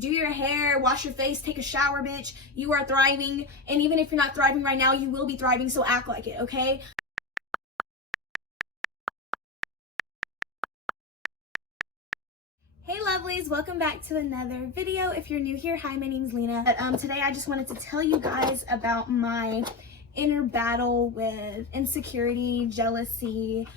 do your hair, wash your face, take a shower, bitch. You are thriving. And even if you're not thriving right now, you will be thriving, so act like it, okay? Hey lovelies, welcome back to another video. If you're new here, hi, my name's Lena. Today I just wanted to tell you guys about my inner battle with insecurity, jealousy,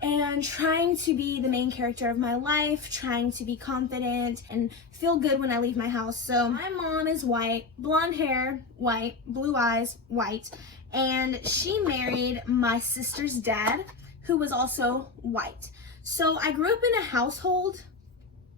and trying to be the main character of my life, trying to be confident and feel good when I leave my house. So my mom is white, blonde hair, white, blue eyes, white, and she married my sister's dad, who was also white. So I grew up in a household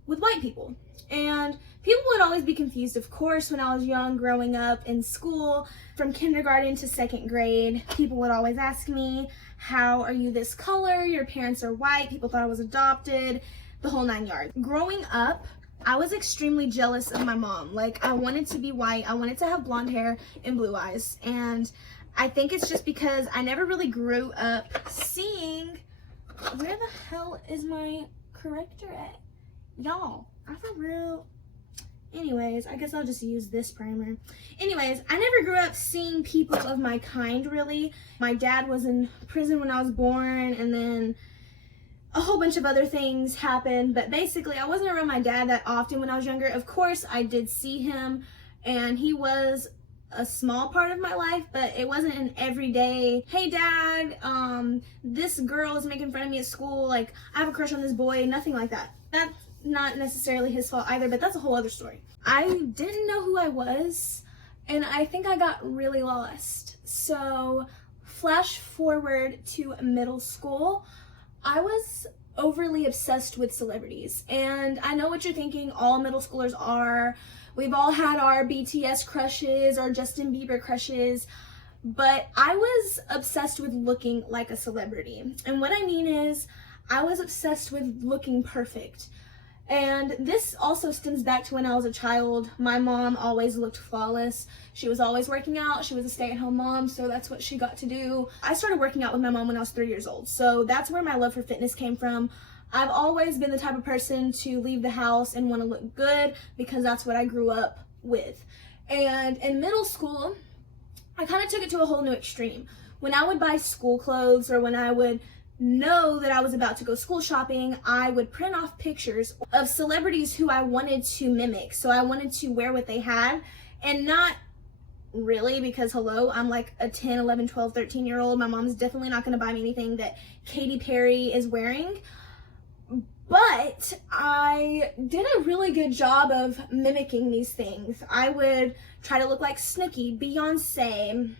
with white people, and people would always be confused, of course, when I was young, growing up in school, from kindergarten to second grade. People would always ask me, how are you this color? Your parents are white. People thought I was adopted, the whole 9 yards. Growing up, I was extremely jealous of my mom. Like, I wanted to be white. I wanted to have blonde hair and blue eyes. And I think it's just because I never really grew up seeing, where the hell is my corrector at? Y'all, I for real. Anyways, I guess I'll just use this primer. Anyways, I never grew up seeing people of my kind, really. My dad was in prison when I was born, and then a whole bunch of other things happened. But basically, I wasn't around my dad that often when I was younger. Of course, I did see him, and he was a small part of my life, but it wasn't an everyday, hey dad, this girl is making fun of me at school, like, I have a crush on this boy, nothing like that. That's not necessarily his fault either, but that's a whole other story. I didn't know who I was, and I think I got really lost. So flash forward to middle school, I was overly obsessed with celebrities. And I know what you're thinking, all middle schoolers are. We've all had our BTS crushes, our Justin Bieber crushes, but I was obsessed with looking like a celebrity. And what I mean is, I was obsessed with looking perfect. And this also stems back to when I was a child. My mom always looked flawless. She was always working out. She was a stay-at-home mom, so that's what she got to do. I started working out with my mom when I was 3 years old, so that's where my love for fitness came from. I've always been the type of person to leave the house and want to look good because that's what I grew up with. And in middle school, I kind of took it to a whole new extreme. When I would buy school clothes, or when I would know that I was about to go school shopping, I would print off pictures of celebrities who I wanted to mimic. So I wanted to wear what they had, and not really, because hello, I'm like a 10, 11, 12, 13-year-old. My mom's definitely not going to buy me anything that Katy Perry is wearing. But I did a really good job of mimicking these things. I would try to look like Snooki, Beyonce,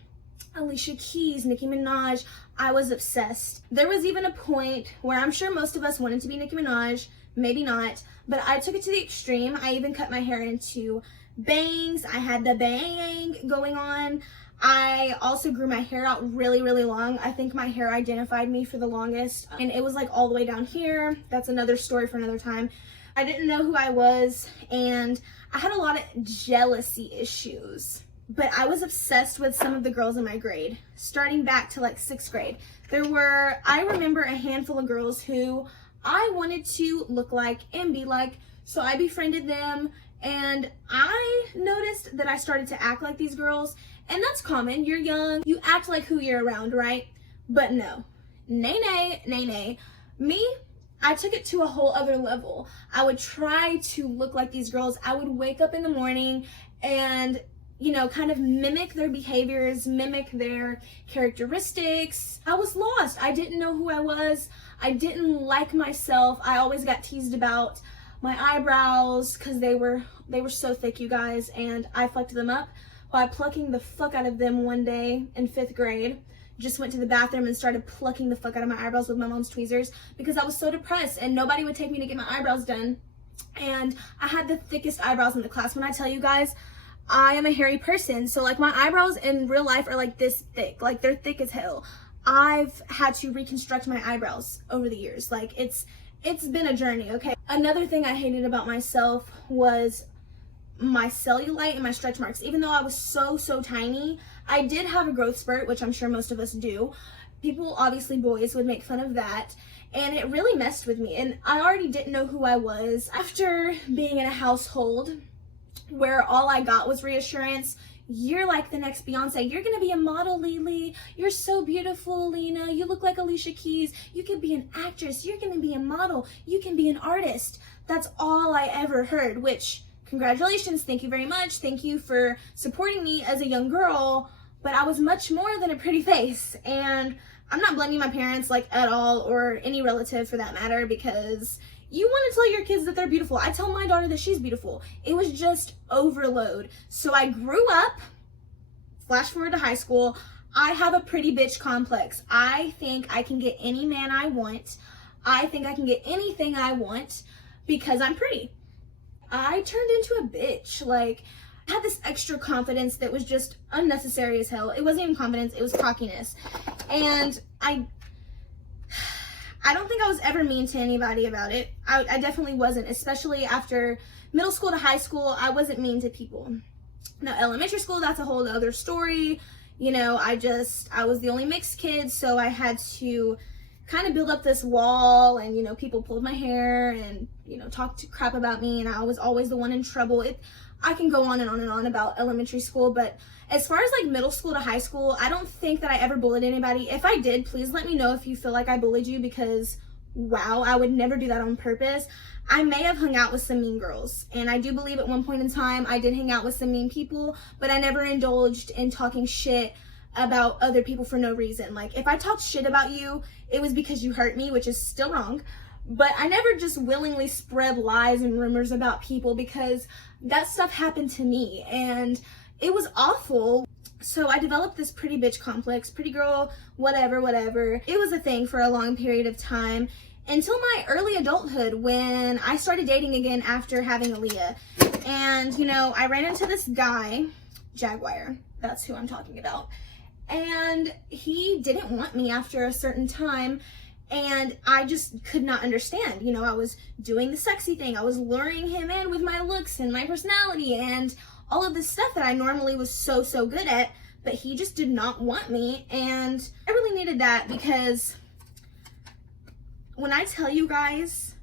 Alicia Keys, Nicki Minaj. I was obsessed. There was even a point where I'm sure most of us wanted to be Nicki Minaj, maybe not, but I took it to the extreme. I even cut my hair into bangs. I had the bang going on. I also grew my hair out really, really long. I think my hair identified me for the longest, and it was like all the way down here. That's another story for another time. I didn't know who I was, and I had a lot of jealousy issues. But I was obsessed with some of the girls in my grade, starting back to like 6th grade. I remember a handful of girls who I wanted to look like and be like, so I befriended them, and I noticed that I started to act like these girls, and that's common. You're young, you act like who you're around, right? But no, nay, nay, nay, nay. Me, I took it to a whole other level. I would try to look like these girls. I would wake up in the morning and, you know, kind of mimic their behaviors, mimic their characteristics. I was lost. I didn't know who I was. I didn't like myself. I always got teased about my eyebrows because they were so thick, you guys, and I fucked them up by plucking the fuck out of them one day in 5th grade. Just went to the bathroom and started plucking the fuck out of my eyebrows with my mom's tweezers because I was so depressed and nobody would take me to get my eyebrows done. And I had the thickest eyebrows in the class. When I tell you guys, I am a hairy person, so like my eyebrows in real life are like this thick, like they're thick as hell. I've had to reconstruct my eyebrows over the years. Like it's been a journey, okay? Another thing I hated about myself was my cellulite and my stretch marks. Even though I was so tiny, I did have a growth spurt, which I'm sure most of us do. People, obviously boys, would make fun of that, and it really messed with me, and I already didn't know who I was. After being in a household where all I got was reassurance. You're like the next Beyonce. You're gonna be a model, Lily. You're so beautiful, Lena. You look like Alicia Keys. You could be an actress. You're gonna be a model. You can be an artist. That's all I ever heard, which, congratulations, thank you very much. Thank you for supporting me as a young girl, but I was much more than a pretty face. And I'm not blaming my parents like at all, or any relative for that matter, because you want to tell your kids that they're beautiful. I tell my daughter that she's beautiful. It was just overload. So I grew up, flash forward to high school, I have a pretty bitch complex. I think I can get any man I want. I think I can get anything I want because I'm pretty. I turned into a bitch. Like, I had this extra confidence that was just unnecessary as hell. It wasn't even confidence, it was cockiness. And I don't think I was ever mean to anybody about it. I definitely wasn't, especially after middle school to high school. I wasn't mean to people. Now, elementary school, that's a whole other story. You know, I was the only mixed kid, so I had to kind of build up this wall, and, you know, people pulled my hair and, you know, talked crap about me, and I was always the one in trouble. I can go on and on and on about elementary school, but as far as like middle school to high school, I don't think that I ever bullied anybody. If I did, please let me know if you feel like I bullied you, because wow, I would never do that on purpose. I may have hung out with some mean girls, and I do believe at one point in time I did hang out with some mean people, but I never indulged in talking shit about other people for no reason. Like, if I talked shit about you, it was because you hurt me, which is still wrong. But I never just willingly spread lies and rumors about people, because that stuff happened to me and it was awful. So I developed this pretty bitch complex, pretty girl, whatever. It was a thing for a long period of time until my early adulthood, when I started dating again after having Aaliyah. And, you know, I ran into this guy, Jaguar, that's who I'm talking about. And he didn't want me after a certain time. And I just could not understand. You know, I was doing the sexy thing. I was luring him in with my looks and my personality and all of this stuff that I normally was so good at, but he just did not want me. And I really needed that, because when I tell you guys,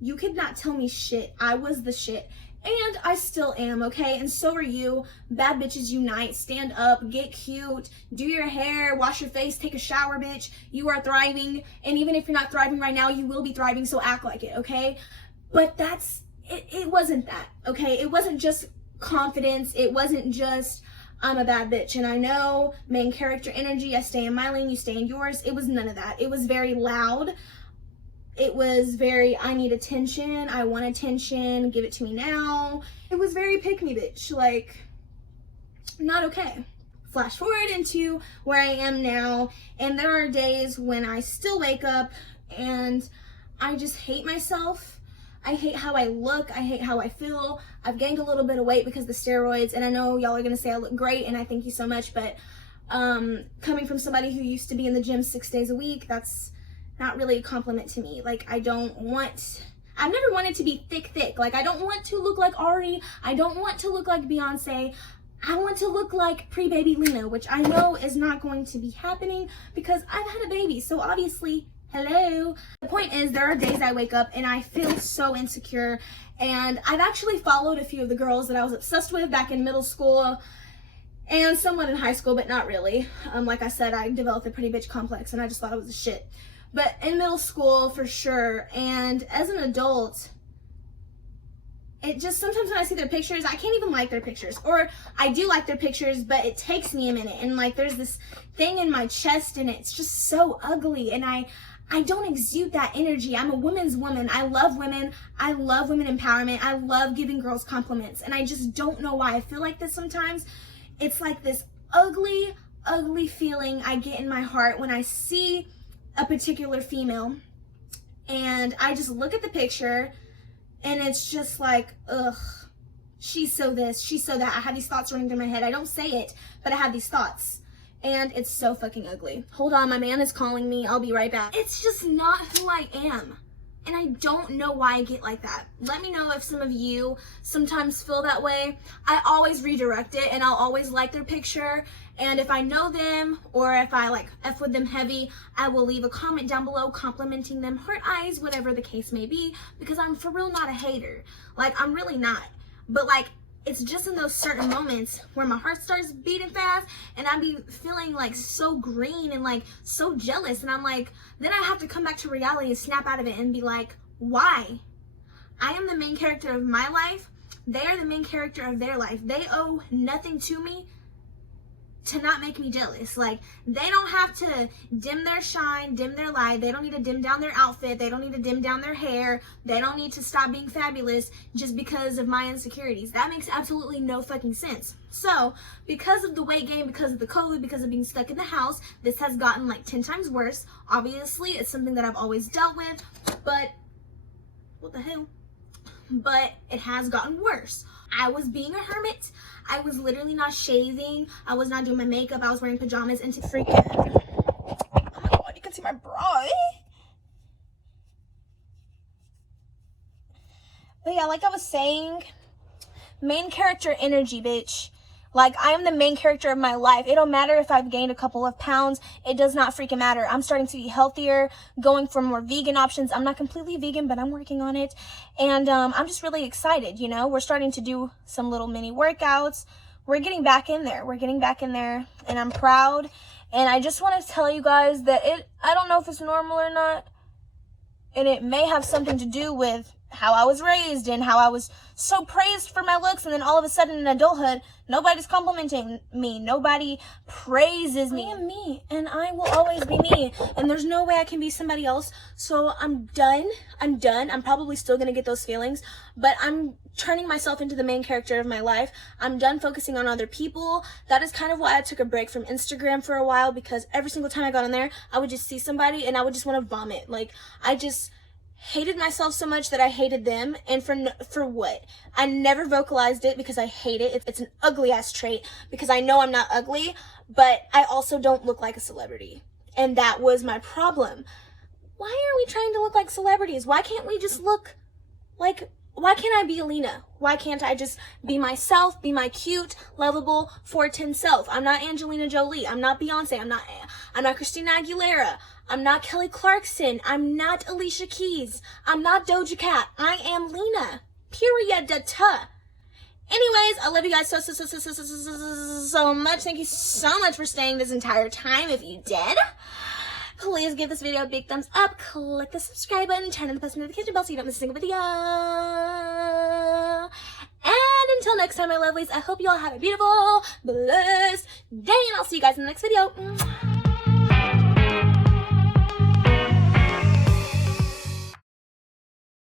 you could not tell me shit. I was the shit. And I still am, okay? And so are you. Bad bitches unite. Stand up, get cute, do your hair, wash your face, take a shower, bitch. You are thriving. And even if you're not thriving right now, you will be thriving, so act like it, okay? But it wasn't that, okay? It wasn't just confidence. It wasn't just, I'm a bad bitch. And I know, main character energy, I stay in my lane, you stay in yours. It was none of that. It was very loud. It was very, I need attention, I want attention, give it to me now. It was very pick me bitch, like, not okay. Flash forward into where I am now, and there are days when I still wake up and I just hate myself. I hate how I look, I hate how I feel. I've gained a little bit of weight because of the steroids, and I know y'all are gonna say I look great, and I thank you so much, but coming from somebody who used to be in the gym 6 days a week, that's not really a compliment to me. Like, I've never wanted to be thick. Like, I don't want to look like Ari. I don't want to look like Beyonce. I want to look like pre-baby Lena, which I know is not going to be happening because I've had a baby. So obviously, hello. The point is, there are days I wake up and I feel so insecure. And I've actually followed a few of the girls that I was obsessed with back in middle school and somewhat in high school, but not really. Like I said, I developed a pretty bitch complex and I just thought I was a shit. But in middle school, for sure, and as an adult, it just, sometimes when I see their pictures, I can't even like their pictures. Or I do like their pictures, but it takes me a minute. And like, there's this thing in my chest and it's just so ugly. And I don't exude that energy. I'm a woman's woman. I love women. I love women empowerment. I love giving girls compliments. And I just don't know why I feel like this sometimes. It's like this ugly feeling I get in my heart when I see a particular female, and I just look at the picture and it's just like, ugh, she's so this, she's so that. I have these thoughts running through my head. I don't say it, but I have these thoughts, and it's so fucking ugly. Hold on, my man is calling me. I'll be right back. It's just not who I am, and I don't know why I get like that. Let me know if some of you sometimes feel that way. I always redirect it, and I'll always like their picture. And if I know them, or if I like F with them heavy, I will leave a comment down below complimenting them, heart eyes, whatever the case may be, because I'm for real not a hater. Like, I'm really not. But like, it's just in those certain moments where my heart starts beating fast and I be feeling like so green and like so jealous. And I'm like, then I have to come back to reality and snap out of it and be like, why? I am the main character of my life. They are the main character of their life. They owe nothing to me to not make me jealous. Like, they don't have to dim their shine, dim their light. They don't need to dim down their outfit. They don't need to dim down their hair. They don't need to stop being fabulous just because of my insecurities. That makes absolutely no fucking sense. So, because of the weight gain, because of the COVID, because of being stuck in the house, this has gotten like 10 times worse. Obviously, it's something that I've always dealt with, but what the hell? But it has gotten worse. I was being a hermit. I was literally not shaving. I was not doing my makeup. I was wearing pajamas into freaking, oh my god, you can see my bra. But yeah, like I was saying, main character energy, bitch. Like, I am the main character of my life. It don't matter if I've gained a couple of pounds. It does not freaking matter. I'm starting to eat healthier, going for more vegan options. I'm not completely vegan, but I'm working on it. And I'm just really excited, you know. We're starting to do some little mini workouts. We're getting back in there. We're getting back in there, and I'm proud. And I just want to tell you guys that I don't know if it's normal or not. And it may have something to do with how I was raised and how I was so praised for my looks, and then all of a sudden in adulthood, nobody's complimenting me. Nobody praises me. I am me, and I will always be me, and there's no way I can be somebody else. So I'm done. I'm probably still gonna get those feelings, but I'm turning myself into the main character of my life. I'm done focusing on other people. That is kind of why I took a break from Instagram for a while, because every single time I got on there, I would just see somebody and I would just want to vomit. Like, I just hated myself so much that I hated them. And for what? I never vocalized it because I hate it. It's an ugly ass trait, because I know I'm not ugly, but I also don't look like a celebrity. And that was my problem. Why are we trying to look like celebrities? Why can't we just look like, why can't I be Lena? Why can't I just be myself, be my cute, lovable 410 self? I'm not Angelina Jolie. I'm not Beyonce. I'm not Christina Aguilera. I'm not Kelly Clarkson. I'm not Alicia Keys. I'm not Doja Cat. I am Lena. Period. Anyways, I love you guys so much. Thank you so much for staying this entire time. If you did, please give this video a big thumbs up. Click the subscribe button. Turn on the post notification bell so you don't miss a single video. And until next time, my lovelies, I hope you all have a beautiful, blessed day. And I'll see you guys in the next video.